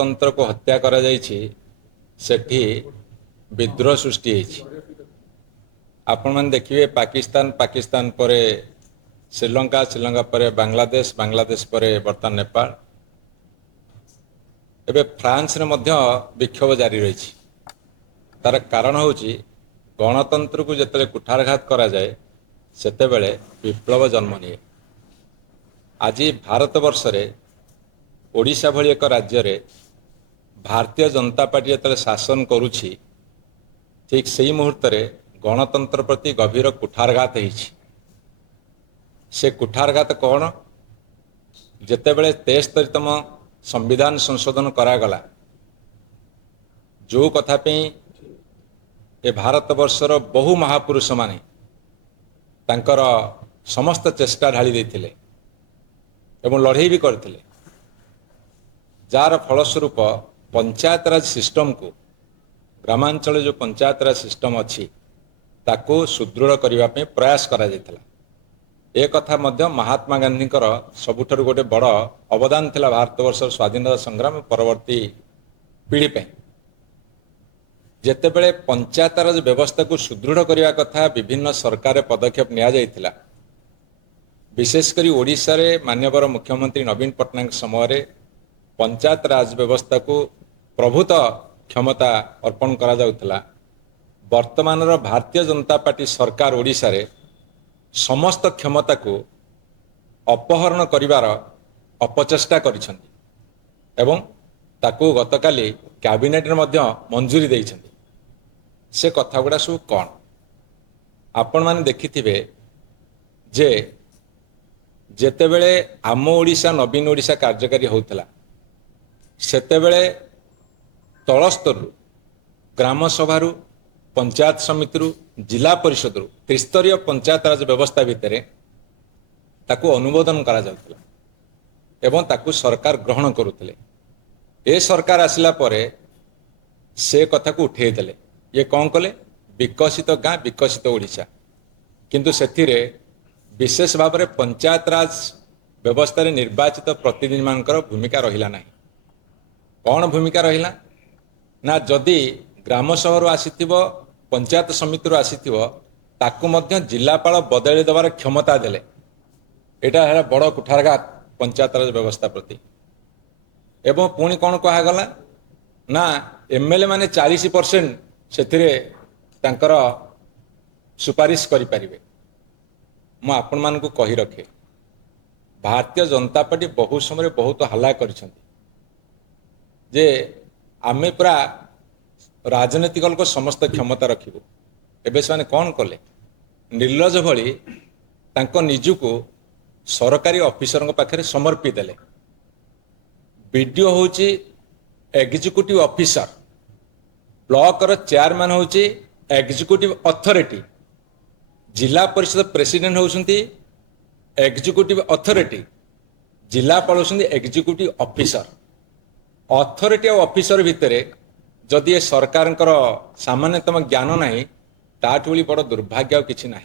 गणतंत्र को हत्या करा जायछि सेठी विद्रोह सृष्टि होइछि। आपण मन देखिए पाकिस्तान पाकिस्तान परे श्रीलंका श्रीलंका परे बांग्लादेश बांग्लादेश परे वर्तमान नेपाल एबे फ्रांस रे मध्य विक्षोभ जारी रही। तार कारण होची गणतंत्र को जिते कुठारघात करा जाए सेतेबेले विप्लव जन्म निए। आज भारत वर्ष रे ओडिशा भली एक राज्य रे भारतीय जनता पार्टी जिते शासन करुछि ठीक सही मुहूर्त रे गणतंत्र प्रति गभीर कुठारघात होइछि। से कुठारघात कौन जेतेबेले 73तम संविधान संशोधन करागला जो कथा पे ए भारत वर्षर बहु महापुरुष माने तांकर समस्त चेष्टा ढाली देथिले एवं लड़ाई भी करथिले, जार फलस्वरूप पंचायत राज सिस्टम को ग्रामांचल जो पंचायत राज सिस्टम अच्छी ताको सुदृढ़ करने पे प्रयास करा जायथिला। ए कथा मध्य महात्मा गांधी सबुठारु गोटे बड़ अवदान थिला भारत वर्ष स्वाधीनता संग्राम परवर्ती पीढ़ी पे। जेतेबेले पंचायत राज व्यवस्था को सुदृढ़ करने कथा विभिन्न सरकार पदक्षेप निया जायथिला। विशेषकर ओडिशा रे माननीय मुख्यमंत्री नवीन पट्टनायक समय रे पंचायत राज व्यवस्था को प्रभुत क्षमता अर्पण करा जाउथिला। वर्तमान भारतीय जनता पार्टी सरकार ओडिशा रे समस्त क्षमता को अपहरण करिवार अपचेष्टा करिसेंती एवं ताकू गतकाली कैबिनेट रे मध्य मंजूरी देइसेंती। से कथा गुड़ा सब कौन आपण माने देखिथिबे जे जेतेबेले आम ओडिशा नवीन ओडिशा कार्यकारी होउतला सेतेबेले तलस्तर ग्राम सभारू पंचायत समिति जिला परिषद त्रिस्तरीय पंचायत राज व्यवस्था भितर ताकू अनुमोदन करा जाउतला एवं ताकू सरकार ग्रहण करुतले। ए सरकार आसिला परे से कथा को उठे देले। ये कौन कले विकसित गाँ विकसित ओडिशा, किंतु सेथिरे विशेष भाव में पंचायत राज व्यवस्था रे निर्वाचित प्रतिनिधि मानकर भूमिका रहिला नाही। कौन भूमिका रहिला ना जदि ग्राम सभा आसीथिबो पंचायत समिति आसीथिबो ताकू मध्य जिलापाल बदली देवार क्षमता देले। एटा है बड़ कुठारघात पंचायत राज व्यवस्था प्रति। एवं पुणी कौन कहगला ना एमएलए माने 40% सेथिरे तांकर सुपारिश करि परिबे। मु आपण मानकु कहि रखे भारतीय जनता पार्टी बहु समय बहुत हल्ला करिसेंती जे आमे पूरा राजनीतिक लोक समस्त क्षमता रखिबो। एबे से कौन कले निर्लज भली तांको निजुको सरकारी ऑफिसर पाखे समर्पी देले। बीडीओ होची एग्जीक्यूटिव ऑफिसर, ब्लॉक रो चेयरमैन होची executive authority, zilla parishad president होउसंती एग्जीक्यूटिव अथॉरिटी, जिलापाल होउसंती एग्जीक्यूटिव ऑफिसर। अथॉरिटी और ऑफिसर भितरे जदि ये सरकार सामान्यतम ज्ञान नहीं ताठू बड़ दुर्भाग्य किसी ना।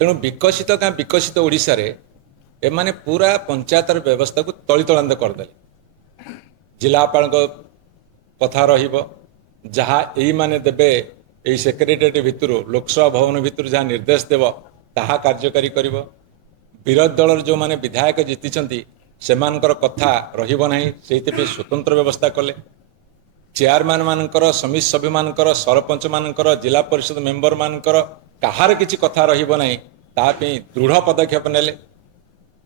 तेणु विकसित गाँ विकसित ओडिशा रे एमाने पूरा पंचायत व्यवस्था को तलितलांत करदे। जिलापाल कथा रहिबो जहाँ यही माने देबे यही सेक्रेटेरिएट भितर लोकसभा भवन भितर जहाँ निर्देश देव ताहा कार्यकारी करिबो। विरोधी दल जो माने विधायक जीतिचंती सेमानकर कथा रहिबो नाही, सेहिते स्वतंत्र व्यवस्था कले। चेयरमैन मानकर समिति सभ्य मानकर सरपंच मानकर जिला परिषद मेंबर मानकर कहार किछि कथा रहिबो नाही तापी दृढ़ पदक्षेप नेले।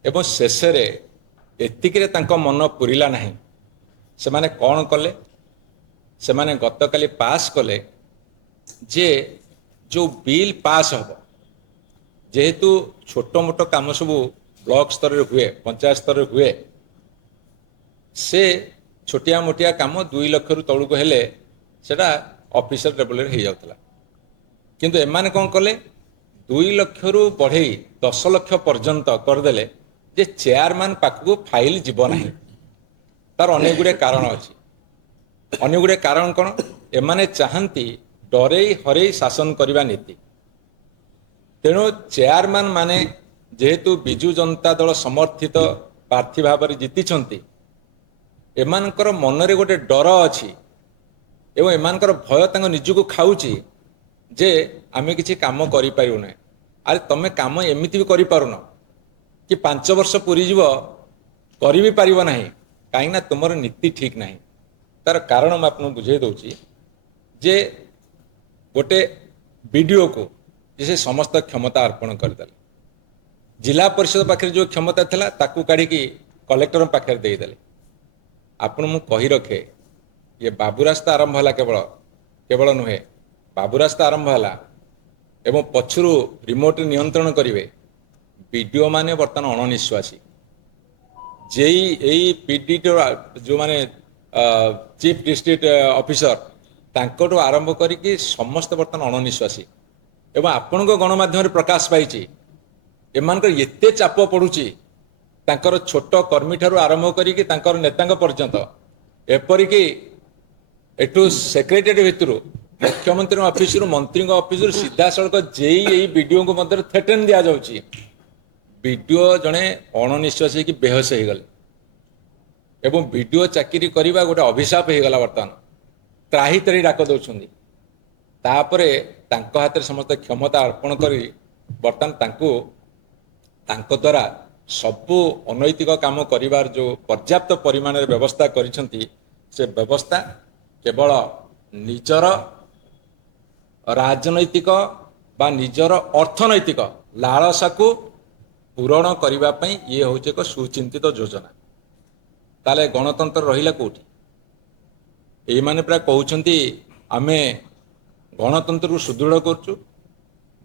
एवं शेष एतिकिरे तांको मन पुरिला नाही। से माने कौन कले से माने गतकाली पास कले जे जो बिल पास हबो जेहेतु छोट मोट काम सब ब्लॉक स्तर रे हुए पंचायत स्तर रे हुए से छोटिया मोटिया काम 2 लाख रु तळुक हेले सेटा ऑफिसर लेवल रे हे जाउतला। किंतु एमाने कौन कले 2 लाख रु बढ़ई 10 लाख पर्यंत करदेले जे चेयरमैन पाखु फाइल जीव नाही। तार अनेक गुड़े कारण अच्छी। अनेक गुड़े कारण कौन एमाने चाहती डरई हरई शासन करने नीति। तेणु चेयरमैन माने जेहेतु विजु जनता दल समर्थित प्रार्थी भाव में जीति ଏମାନଙ୍କର ମନରେ ଗୋଟେ ଡର ଅଛି ଏବଂ ଏମାନଙ୍କର ଭୟ ତାଙ୍କ ନିଜକୁ ଖାଉଛି ଯେ ଆମେ କିଛି କାମ କରିପାରିବୁ ନାହିଁ। ଆରେ ତମେ କାମ ଏମିତି ବି କରିପାରୁନ କି 5 ବର୍ଷ ପୁରିଯିବ କରି ବି ପାରିବ ନାହିଁ, କାହିଁକିନା ତୁମର ନୀତି ଠିକ୍ ନାହିଁ। ତାର କାରଣ ମୁଁ ଆପଣଙ୍କୁ ବୁଝେଇ ଦେଉଛି ଯେ ଗୋଟେ ବିଡିଓକୁ ଯେ ସେ ସମସ୍ତ କ୍ଷମତା ଅର୍ପଣ କରିଦେଲେ। ଜିଲ୍ଲା ପରିଷଦ ପାଖରେ ଯେଉଁ କ୍ଷମତା ଥିଲା ତାକୁ କାଢ଼ିକି କଲେକ୍ଟର ପାଖରେ ଦେଇଦେଲେ। ଆପଣ ମୁଁ କହି ରଖେ, ଇଏ ବାବୁ ରାସ୍ତା ଆରମ୍ଭ ହେଲା, କେବଳ ନୁହେଁ, ବାବୁ ରାସ୍ତା ଆରମ୍ଭ ହେଲା ଏବଂ ପଛରୁ ରିମୋଟ ନିୟନ୍ତ୍ରଣ କରିବେ ବିଡିଓ ମାନେ ବର୍ତ୍ତମାନ ଅଣନିଶ୍ୱାସୀ। ଯେଇ ଏଇ ପିଡିଟି ଯେଉଁମାନେ ଚିଫ୍ ଡିଷ୍ଟ୍ରିକ୍ଟ ଅଫିସର ତାଙ୍କଠୁ ଆରମ୍ଭ କରିକି ସମସ୍ତେ ବର୍ତ୍ତମାନ ଅଣନିଶ୍ୱାସୀ। ଏବଂ ଆପଣଙ୍କ ଗଣମାଧ୍ୟମରେ ପ୍ରକାଶ ପାଇଛି ଏମାନଙ୍କର ଏତେ ଚାପ ପଡ଼ୁଛି, ତାଙ୍କର ଛୋଟ କର୍ମୀ ଠାରୁ ଆରମ୍ଭ କରିକି ତାଙ୍କର ନେତାଙ୍କ ପର୍ଯ୍ୟନ୍ତ, ଏପରିକି ଏଠୁ ସେକ୍ରେଟାରୀ ଭିତରୁ ମୁଖ୍ୟମନ୍ତ୍ରୀଙ୍କ ଅଫିସରୁ ମନ୍ତ୍ରୀଙ୍କ ଅଫିସରୁ ସିଧାସଳଖ ଯେଇ ଏଇ ବିଡିଓଙ୍କ ମଧ୍ୟରେ ଥ୍ରେଟେନ୍ ଦିଆଯାଉଛି। ବିଡିଓ ଜଣେ ଅଣନିଶ୍ୱାସୀ ହେଇକି ବେହୋସ ହେଇଗଲେ ଏବଂ ବିଡିଓ ଚାକିରି କରିବା ଗୋଟେ ଅଭିଶାପ ହେଇଗଲା। ବର୍ତ୍ତମାନ ତ୍ରାହି ତ୍ରାହି ଡାକ ଦେଉଛନ୍ତି। ତାପରେ ତାଙ୍କ ହାତରେ ସମସ୍ତେ କ୍ଷମତା ଅର୍ପଣ କରି ବର୍ତ୍ତମାନ ତାଙ୍କ ଦ୍ୱାରା ସବୁ ଅନୈତିକ କାମ କରିବାର ଯେଉଁ ପର୍ଯ୍ୟାପ୍ତ ପରିମାଣରେ ବ୍ୟବସ୍ଥା କରିଛନ୍ତି, ସେ ବ୍ୟବସ୍ଥା କେବଳ ନିଜର ରାଜନୈତିକ ବା ନିଜର ଅର୍ଥନୈତିକ ଲାଳସାକୁ ପୂରଣ କରିବା ପାଇଁ ଇଏ ହେଉଛି ଏକ ସୁଚିନ୍ତିତ ଯୋଜନା। ତାହେଲେ ଗଣତନ୍ତ୍ର ରହିଲା କେଉଁଠି? ଏଇମାନେ ପ୍ରାୟ କହୁଛନ୍ତି ଆମେ ଗଣତନ୍ତ୍ରକୁ ସୁଦୃଢ଼ କରୁଛୁ,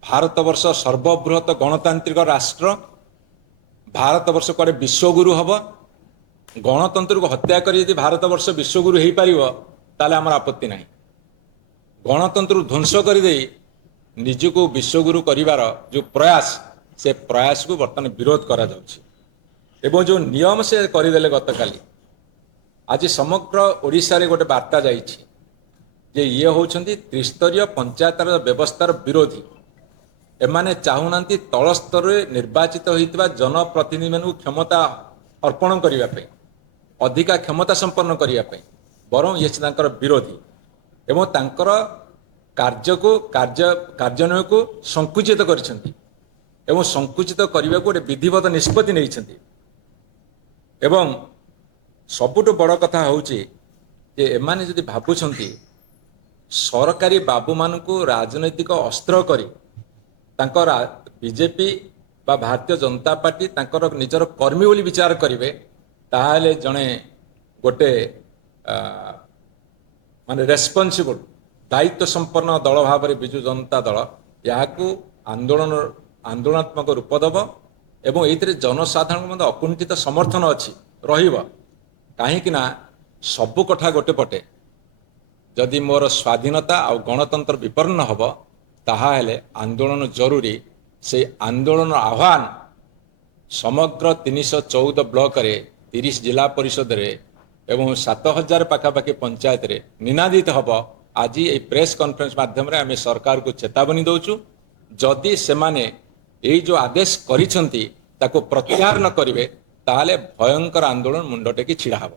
ଭାରତବର୍ଷ ସର୍ବବୃହତ ଗଣତାନ୍ତ୍ରିକ ରାଷ୍ଟ୍ର, ଭାରତବର୍ଷ କୁଆଡ଼େ ବିଶ୍ୱଗୁରୁ ହେବ, ଗଣତନ୍ତ୍ରକୁ ହତ୍ୟା କରି ଯଦି ଭାରତବର୍ଷ ବିଶ୍ୱଗୁରୁ ହେଇପାରିବ ତାହେଲେ ଆମର ଆପତ୍ତି ନାହିଁ। ଗଣତନ୍ତ୍ରକୁ ଧ୍ୱଂସ କରିଦେଇ ନିଜକୁ ବିଶ୍ୱଗୁରୁ କରିବାର ଯେଉଁ ପ୍ରୟାସ, ସେ ପ୍ରୟାସକୁ ବର୍ତ୍ତମାନ ବିରୋଧ କରାଯାଉଛି। ଏବଂ ଯେଉଁ ନିୟମ ସେ କରିଦେଲେ ଗତକାଲି, ଆଜି ସମଗ୍ର ଓଡ଼ିଶାରେ ଗୋଟେ ବାର୍ତ୍ତା ଯାଇଛି ଯେ ଇଏ ହେଉଛନ୍ତି ତ୍ରିସ୍ତରୀୟ ପଞ୍ଚାୟତରାଜ ବ୍ୟବସ୍ଥାର ବିରୋଧୀ। ଏମାନେ ଚାହୁଁନାହାନ୍ତି ତଳ ସ୍ତରରେ ନିର୍ବାଚିତ ହୋଇଥିବା ଜନପ୍ରତିନିଧିମାନଙ୍କୁ କ୍ଷମତା ଅର୍ପଣ କରିବା ପାଇଁ, ଅଧିକା କ୍ଷମତା ସମ୍ପନ୍ନ କରିବା ପାଇଁ, ବରଂ ଇଏ ତାଙ୍କର ବିରୋଧୀ ଏବଂ ତାଙ୍କର କାର୍ଯ୍ୟାନ୍ୱୟକୁ ସଂକୁଚିତ କରିଛନ୍ତି ଏବଂ ସଂକୁଚିତ କରିବାକୁ ଗୋଟେ ବିଧିବଦ୍ଧ ନିଷ୍ପତ୍ତି ନେଇଛନ୍ତି। ଏବଂ ସବୁଠୁ ବଡ଼ କଥା ହେଉଛି ଯେ ଏମାନେ ଯଦି ଭାବୁଛନ୍ତି ସରକାରୀ ବାବୁମାନଙ୍କୁ ରାଜନୈତିକ ଅସ୍ତ୍ର କରି ତାଙ୍କର ବିଜେପି ବା ଭାରତୀୟ ଜନତା ପାର୍ଟି ତାଙ୍କର ନିଜର କର୍ମୀ ବୋଲି ବିଚାର କରିବେ, ତାହେଲେ ଜଣେ ଗୋଟେ ମାନେ ରେସ୍ପନ୍ସିବଲ୍ ଦାୟିତ୍ୱ ସମ୍ପନ୍ନ ଦଳ ଭାବରେ ବିଜୁ ଜନତା ଦଳ ଏହାକୁ ଆନ୍ଦୋଳନାତ୍ମକ ରୂପ ଦେବ ଏବଂ ଏଇଥିରେ ଜନସାଧାରଣଙ୍କ ମଧ୍ୟ ଅକୁଣ୍ଠିତ ସମର୍ଥନ ରହିବ। କାହିଁକି ନା ସବୁ କଥା ଗୋଟେ ପଟେ ଯଦି ମୋର ସ୍ୱାଧୀନତା ଆଉ ଗଣତନ୍ତ୍ର ବିପନ୍ନ ହେବ, ତାହେଲେ ଆନ୍ଦୋଳନ ଜରୁରୀ। ସେଇ ଆନ୍ଦୋଳନର ଆହ୍ୱାନ ସମଗ୍ର 314 ବ୍ଲକରେ, 30 ଜିଲ୍ଲା ପରିଷଦରେ ଏବଂ 7000 ପାଖାପାଖି ପଞ୍ଚାୟତରେ ନିନାଦିତ ହେବ। ଆଜି এই ପ୍ରେସ୍ କନଫରେନ୍ସ ମାଧ୍ୟମରେ ଆମେ ସରକାରକୁ ଚେତାବନୀ ଦେଉଛୁ, ଯଦି ସେମାନେ ଏଇ ଯେଉଁ ଆଦେଶ କରିଛନ୍ତି ତାକୁ ପ୍ରତ୍ୟାହାର ନ କରିବେ ତାହେଲେ ଭୟଙ୍କର ଆନ୍ଦୋଳନ ମୁଣ୍ଡ ଟେକି ଛିଡ଼ା ହେବ।